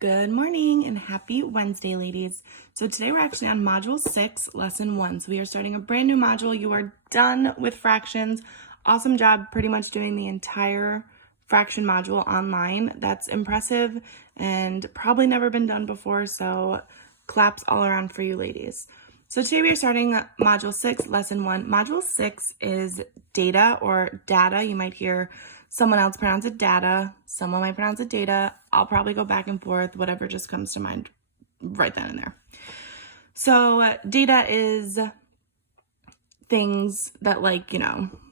Good morning and happy Wednesday, ladies. So today we're actually on Module 6, Lesson 1. So we are starting a brand new module. You are done with fractions. Awesome job pretty much doing the entire fraction module online. That's impressive and probably never been done before, so claps all around for you ladies. So today we are starting Module 6, Lesson 1. Module 6 is data or data. You might hear someone else pronounce it data. Someone might pronounce it data. I'll probably go back and forth, whatever just comes to mind right then and there. So data is things that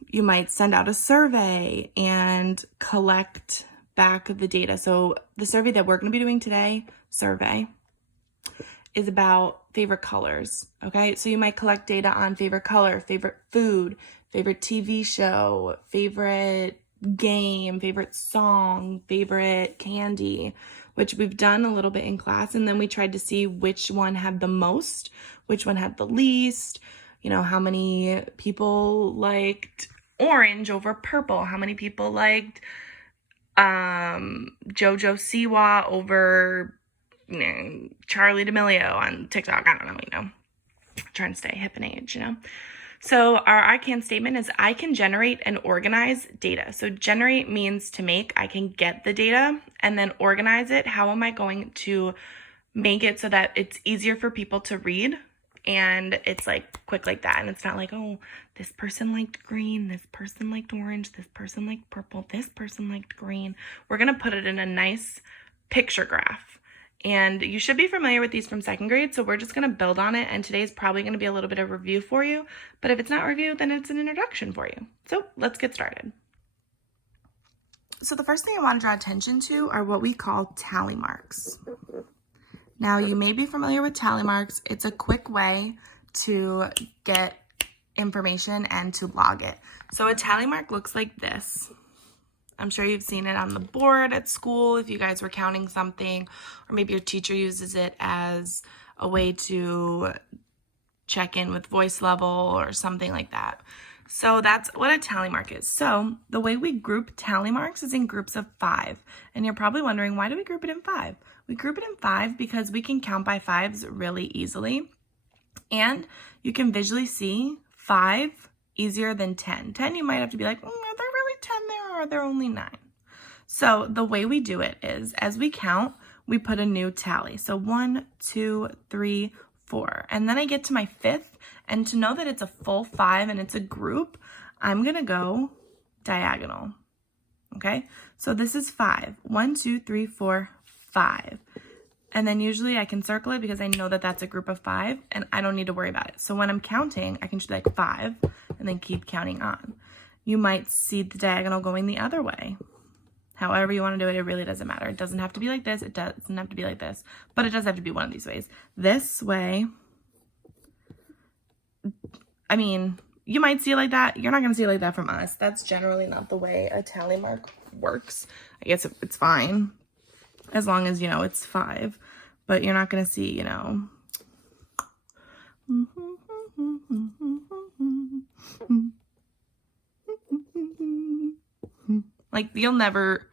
you might send out a survey and collect back the data. So the survey that we're going to be doing today, is about favorite colors, okay? So you might collect data on favorite color, favorite food, favorite TV show, favorite game, favorite song, favorite candy, which we've done a little bit in class. And then we tried to see which one had the most, which one had the least, how many people liked orange over purple, how many people liked JoJo Siwa over Charlie D'Amelio on TikTok. I don't know, trying to stay hip and age, So our I can statement is I can generate and organize data. So generate means to make. I can get the data and then organize it. How am I going to make it so that it's easier for people to read and it's quick like that? And it's not like, oh, this person liked green, this person liked orange, this person liked purple, this person liked green. We're going to put it in a nice picture graph. And you should be familiar with these from second grade, so we're just going to build on it, and today's probably going to be a little bit of review for you, but if it's not review, then it's an introduction for you. So let's get started. So the first thing I want to draw attention to are what we call tally marks. Now, you may be familiar with tally marks. It's a quick way to get information and to log it. So a tally mark looks like this. I'm sure you've seen it on the board at school if you guys were counting something, or maybe your teacher uses it as a way to check in with voice level or something like that. So that's what a tally mark is. So the way we group tally marks is in groups of 5. And you're probably wondering, why do we group it in 5? We group it in 5 because we can count by 5s really easily. And you can visually see 5 easier than 10. 10, you might have to be like, are there really 10 there, or are there only 9? So the way we do it is, as we count, we put a new tally. So 1, 2, 3, 4. And then I get to my 5th, and to know that it's a full 5 and it's a group, I'm gonna go diagonal, okay? So this is 5. 1, 2, 3, 4, 5. And then usually I can circle it because I know that that's a group of 5 and I don't need to worry about it. So when I'm counting, I can just be like 5 and then keep counting on. You might see the diagonal going the other way. However you want to do it, it really doesn't matter. It doesn't have to be like this. It doesn't have to be like this, but it does have to be one of these ways. This way, I mean, you might see it like that. You're not going to see it like that from us. That's generally not the way a tally mark works. I guess it's fine as long as, it's 5, but you're not going to see, like you'll never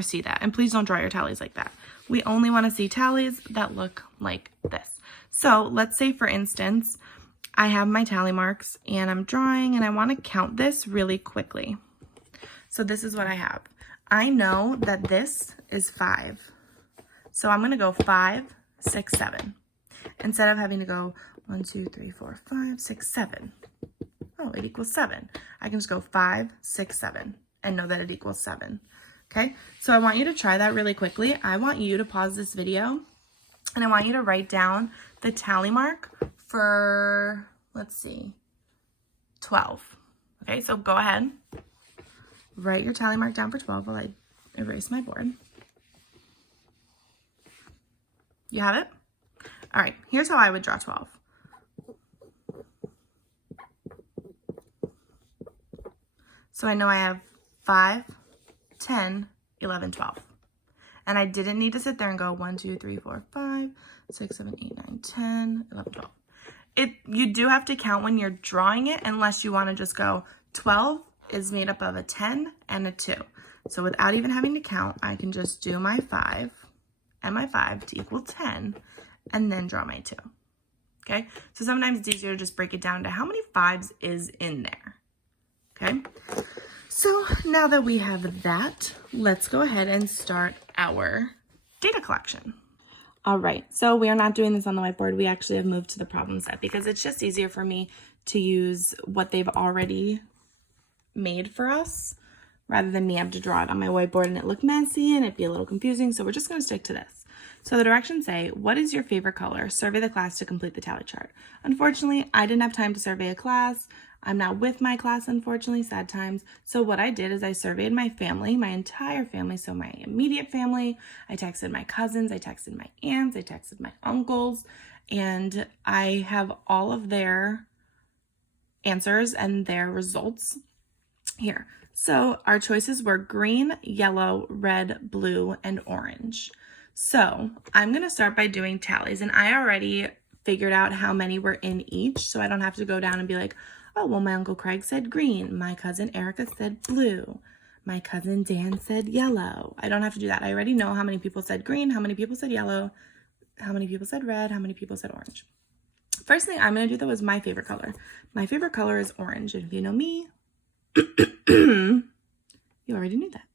see that. And please don't draw your tallies like that. We only want to see tallies that look like this. So let's say, for instance, I have my tally marks and I'm drawing and I want to count this really quickly. So this is what I have. I know that this is 5. So I'm going to go 5, 6, 7. Instead of having to go 1, 2, 3, 4, 5, 6, 7. Oh, it equals 7. I can just go 5, 6, 7 and know that it equals 7. Okay, so I want you to try that really quickly. I want you to pause this video and I want you to write down the tally mark for, let's see, 12. Okay, so go ahead. Write your tally mark down for 12 while I erase my board. You have it? All right, here's how I would draw 12. So I know I have 5, 10, 11, 12. And I didn't need to sit there and go 1, 2, 3, 4, 5, 6, 7, 8, 9, 10, 11, 12. You do have to count when you're drawing it, unless you want to just go 12 is made up of a 10 and a 2. So without even having to count, I can just do my 5 and my 5 to equal 10, and then draw my 2. Okay, so sometimes it's easier to just break it down to how many 5s is in there. Okay, so now that we have that, let's go ahead and start our data collection. All right, so we are not doing this on the whiteboard. We actually have moved to the problem set because it's just easier for me to use what they've already made for us rather than me have to draw it on my whiteboard and it look messy and it'd be a little confusing. So we're just going to stick to this. So the directions say, what is your favorite color? Survey the class to complete the tally chart. Unfortunately, I didn't have time to survey a class. I'm not with my class, unfortunately, sad times. So what I did is I surveyed my family, my entire family, so my immediate family. I texted my cousins, I texted my aunts, I texted my uncles, and I have all of their answers and their results here. So our choices were green, yellow, red, blue, and orange. So I'm going to start by doing tallies, and I already figured out how many were in each, so I don't have to go down and be like, oh, well, my Uncle Craig said green, my cousin Erica said blue, my cousin Dan said yellow. I don't have to do that. I already know how many people said green, how many people said yellow, how many people said red, how many people said orange. First thing I'm going to do, though, is my favorite color. My favorite color is orange, and if you know me, you already knew that.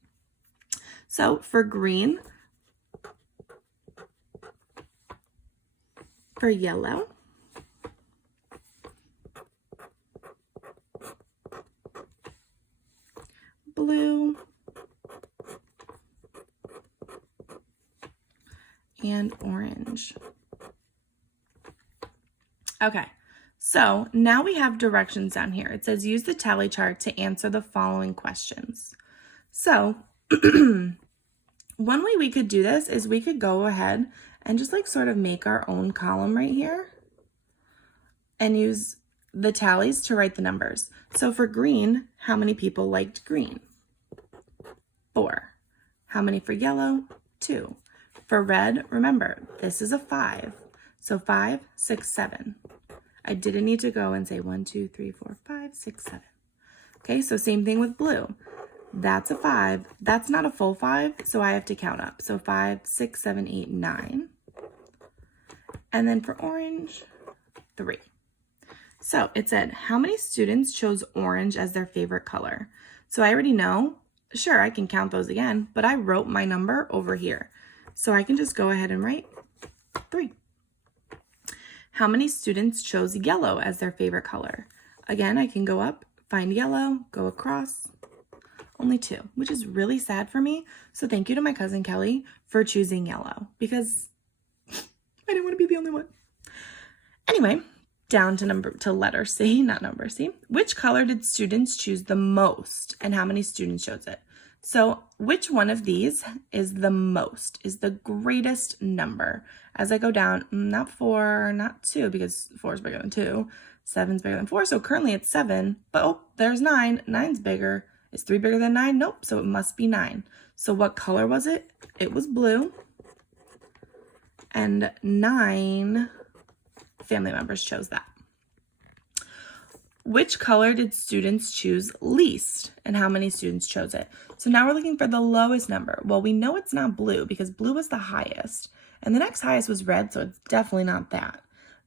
So for green, for yellow, blue, and orange. Okay, so now we have directions down here. It says use the tally chart to answer the following questions. So one way we could do this is we could go ahead and just like sort of make our own column right here and use the tallies to write the numbers. So for green, how many people liked green? 4. How many for yellow? 2. For red, remember, this is a 5. So 5, 6, 7. I didn't need to go and say 1, 2, 3, 4, 5, 6, 7. Okay, so same thing with blue. That's a 5. That's not a full 5, so I have to count up. So 5, 6, 7, 8, 9. And then for orange, 3. So it said, how many students chose orange as their favorite color? So I already know, sure, I can count those again, but I wrote my number over here. So I can just go ahead and write 3. How many students chose yellow as their favorite color? Again, I can go up, find yellow, go across, only 2, which is really sad for me. So thank you to my cousin Kelly for choosing yellow because I didn't want to be the only one. Anyway, down to letter C, not number C. Which color did students choose the most and how many students chose it? So which one of these is the most, is the greatest number? As I go down, not 4, not 2, because 4 is bigger than 2. 7 is bigger than 4, so currently it's 7. But oh, there's 9. 9's bigger. Is 3 bigger than 9? Nope, so it must be 9. So what color was it? It was blue. And 9 family members chose that. Which color did students choose least and how many students chose it? So now we're looking for the lowest number. Well, we know it's not blue because blue was the highest and the next highest was red, so it's definitely not that.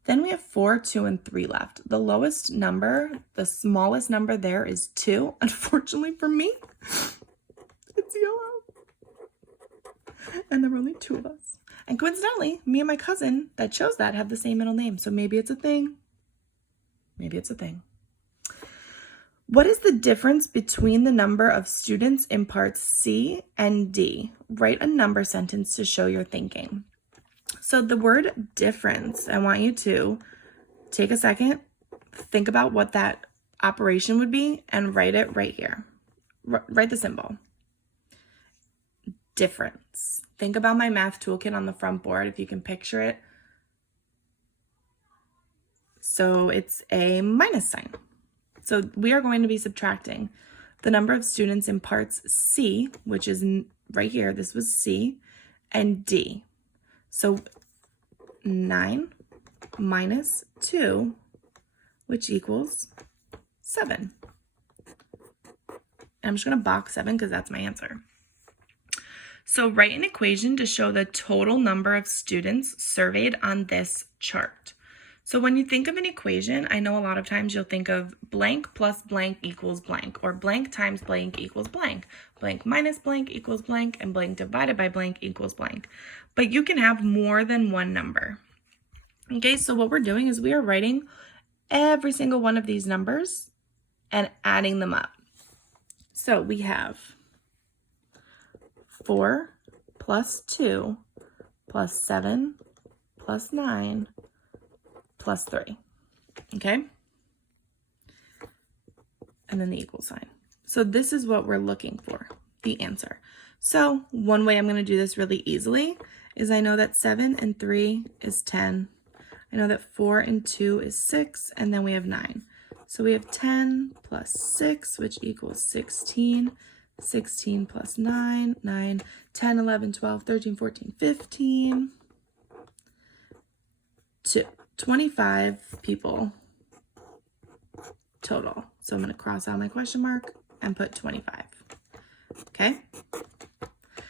Then we have 4, 2, and 3 left. The lowest number, the smallest number there is 2. Unfortunately for me, it's yellow. And there were only 2 of us. And coincidentally, me and my cousin that chose that have the same middle name. So maybe it's a thing. Maybe it's a thing. What is the difference between the number of students in parts C and D? Write a number sentence to show your thinking. So the word difference, I want you to take a second, think about what that operation would be, and write it right here. Write the symbol. Difference. Think about my math toolkit on the front board, if you can picture it. So it's a minus sign. So we are going to be subtracting the number of students in parts C, which is right here, this was C, and D. So 9 minus 2, which equals 7. And I'm just going to box 7 because that's my answer. So write an equation to show the total number of students surveyed on this chart. So when you think of an equation, I know a lot of times you'll think of blank plus blank equals blank, or blank times blank equals blank, blank minus blank equals blank, and blank divided by blank equals blank. But you can have more than one number. Okay, so what we're doing is we are writing every single one of these numbers and adding them up. So we have 4 plus 2 plus 7 plus 9 plus 3, okay? And then the equal sign. So this is what we're looking for, the answer. So one way I'm going to do this really easily is I know that 7 and 3 is 10. I know that 4 and 2 is 6, and then we have 9. So we have 10 plus 6, which equals 16. 16 plus 9, 9, 10, 11, 12, 13, 14, 15. 25 people total. So I'm going to cross out my question mark and put 25. Okay?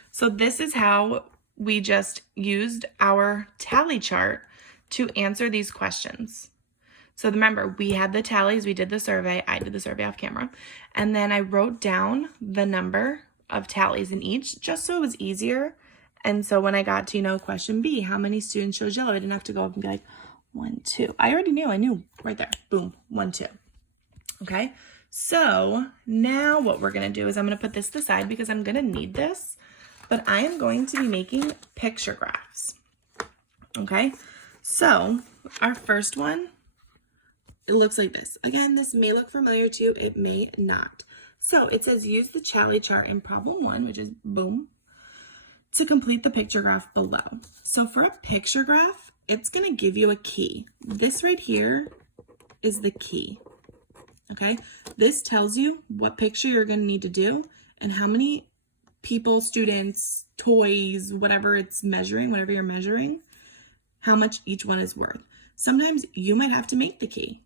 So this is how we just used our tally chart to answer these questions. So remember, we had the tallies, we did the survey, I did the survey off camera, and then I wrote down the number of tallies in each just so it was easier. And so when I got to, question B, how many students chose yellow, I didn't have to go up and be like, 1, 2. I already knew, I knew right there, boom, 1, 2. Okay, so now what we're gonna do is I'm gonna put this to the side because I'm gonna need this, but I am going to be making picture graphs. Okay, so our first one, it looks like this. Again, this may look familiar to you, it may not. So it says use the tally chart in problem 1, which is boom, to complete the picture graph below. So for a picture graph, it's gonna give you a key. This right here is the key, okay? This tells you what picture you're gonna need to do and how many people, students, toys, whatever it's measuring, whatever you're measuring, how much each one is worth. Sometimes you might have to make the key.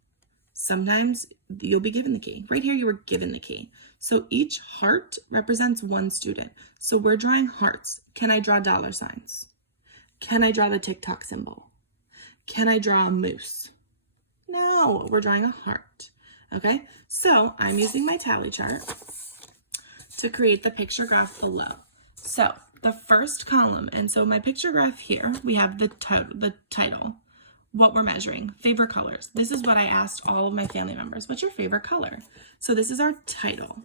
Sometimes you'll be given the key. Right here, you were given the key. So each heart represents one student. So we're drawing hearts. Can I draw dollar signs? Can I draw the TikTok symbol? Can I draw a moose? No, we're drawing a heart. Okay, so I'm using my tally chart to create the picture graph below. So the first column, and so my picture graph here, we have the title, what we're measuring, favorite colors. This is what I asked all of my family members. What's your favorite color? So this is our title.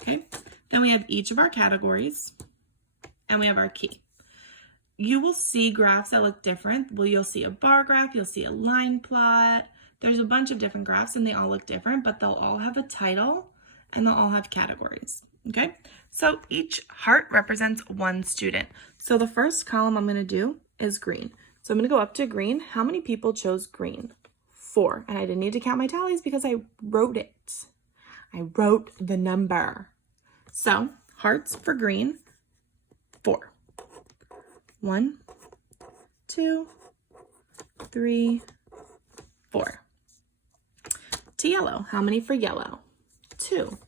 Okay, then we have each of our categories and we have our key. You will see graphs that look different. Well, you'll see a bar graph, you'll see a line plot. There's a bunch of different graphs and they all look different, but they'll all have a title and they'll all have categories. Okay, so each heart represents one student. So the first column I'm going to do is green. So I'm going to go up to green. How many people chose green? 4. And I didn't need to count my tallies because I wrote it. I wrote the number. So hearts for green, 4. 1, 2, 3, 4. To yellow, how many for yellow? 2.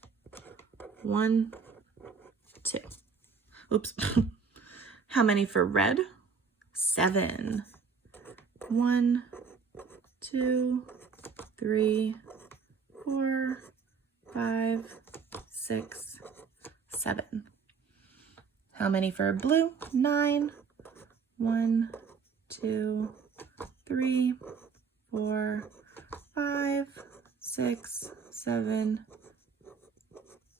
1, 2. Oops. How many for red? 7. 1, 2, 3, 4, 5, 6, 7. How many for blue? 9. 1, 2, 3, 4, 5, 6, 7,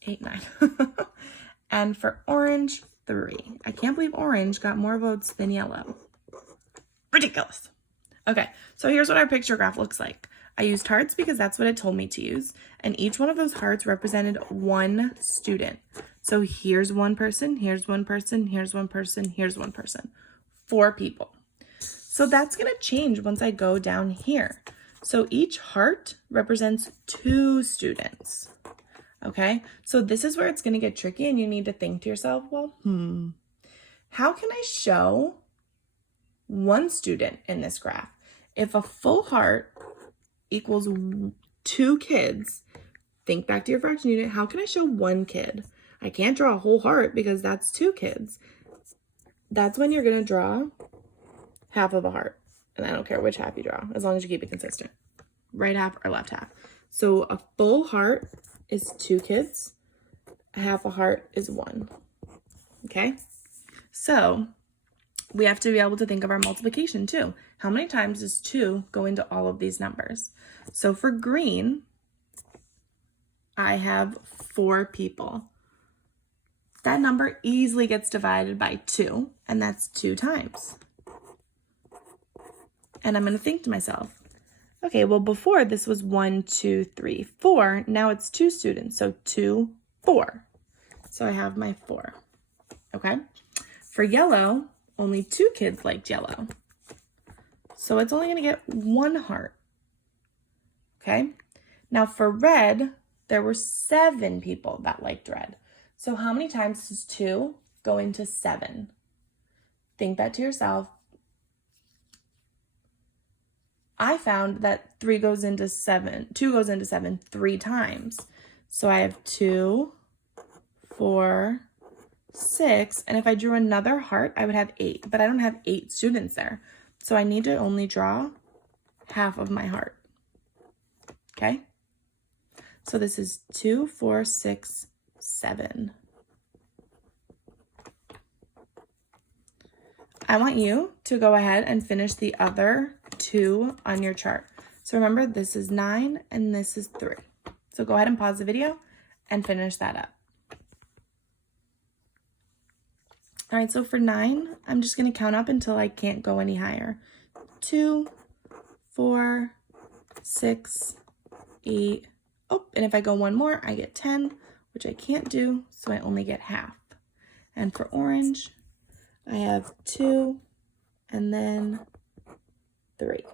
8, 9. And for orange, 3. I can't believe orange got more votes than yellow. Ridiculous. Okay, so here's what our picture graph looks like. I used hearts because that's what it told me to use. And each one of those hearts represented one student. So here's one person, here's one person, here's one person, here's one person. 4 people. So that's going to change once I go down here. So each heart represents 2 students. Okay, so this is where it's going to get tricky and you need to think to yourself, well, how can I show one student in this graph? If a full heart equals 2 kids, think back to your fraction unit, how can I show one kid? I can't draw a whole heart because that's 2 kids. That's when you're going to draw half of a heart. And I don't care which half you draw, as long as you keep it consistent. Right half or left half. So a full heart is 2 kids. A half a heart is 1. Okay? So we have to be able to think of our multiplication too. How many times does 2 go into all of these numbers? So for green, I have 4 people. That number easily gets divided by 2, and that's 2 times. And I'm going to think to myself, okay, well, before this was 1, 2, 3, 4. Now it's 2 students, so 2, 4. So I have my 4, okay? For yellow, only 2 kids liked yellow. So it's only going to get 1 heart, okay? Now for red, there were 7 people that liked red. So how many times does 2 go into 7? Think that to yourself. I found that 2 goes into 7 3 times. So I have 2, 4, 6, and if I drew another heart, I would have 8, but I don't have 8 students there. So I need to only draw half of my heart, okay? So this is 2, 4, 6, 7. I want you to go ahead and finish the other 2 on your chart. So remember, this is 9 and this is 3. So go ahead and pause the video and finish that up. All right, so for 9, I'm just going to count up until I can't go any higher. 2, 4, 6, 8. Oh, and if I go one more, I get 10, which I can't do, so I only get half. And for orange, I have 2 and then 3.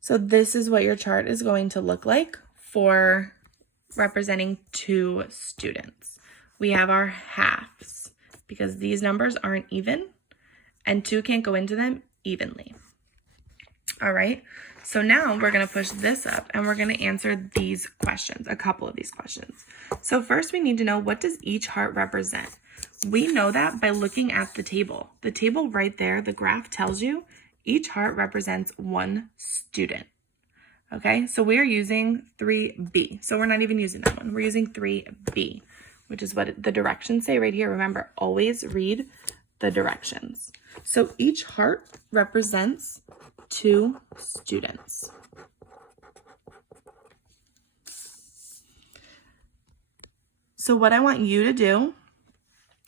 So this is what your chart is going to look like for representing 2 students. We have our halves because these numbers aren't even and 2 can't go into them evenly. All right, so now we're going to push this up and we're going to answer these questions, a couple of these questions. So first we need to know, what does each heart represent? We know that by looking at the table. The table right there, the graph tells you each heart represents 1 student. Okay, so we are using 3B. So we're not even using that one. We're using 3B, which is what the directions say right here. Remember, always read the directions. So each heart represents 2 students. So what I want you to do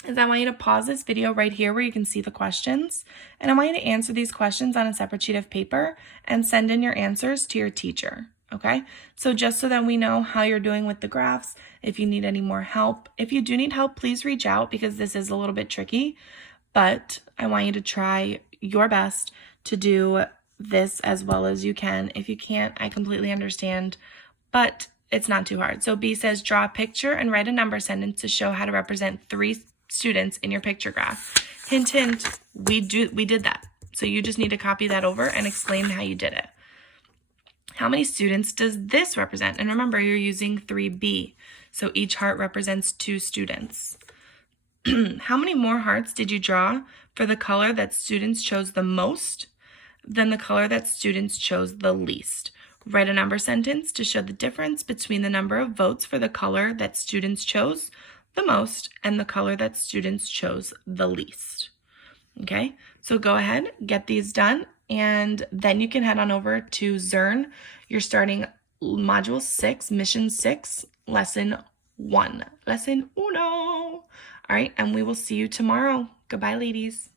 is I want you to pause this video right here where you can see the questions, and I want you to answer these questions on a separate sheet of paper and send in your answers to your teacher, okay? So just so that we know how you're doing with the graphs, if you need any more help. If you do need help, please reach out because this is a little bit tricky, but I want you to try your best to do this as well as you can. If you can't, I completely understand, but it's not too hard. So B says, draw a picture and write a number sentence to show how to represent 3 students in your picture graph. Hint, hint, we did that. So you just need to copy that over and explain how you did it. How many students does this represent? And remember, you're using 3B. So each heart represents 2 students. How many more hearts did you draw for the color that students chose the most than the color that students chose the least? Write a number sentence to show the difference between the number of votes for the color that students chose the most and the color that students chose the least. Okay, so go ahead, get these done, and then you can head on over to Zearn. You're starting Module 6, Mission 6, Lesson 1. Lesson uno. All right, and we will see you tomorrow. Goodbye, ladies.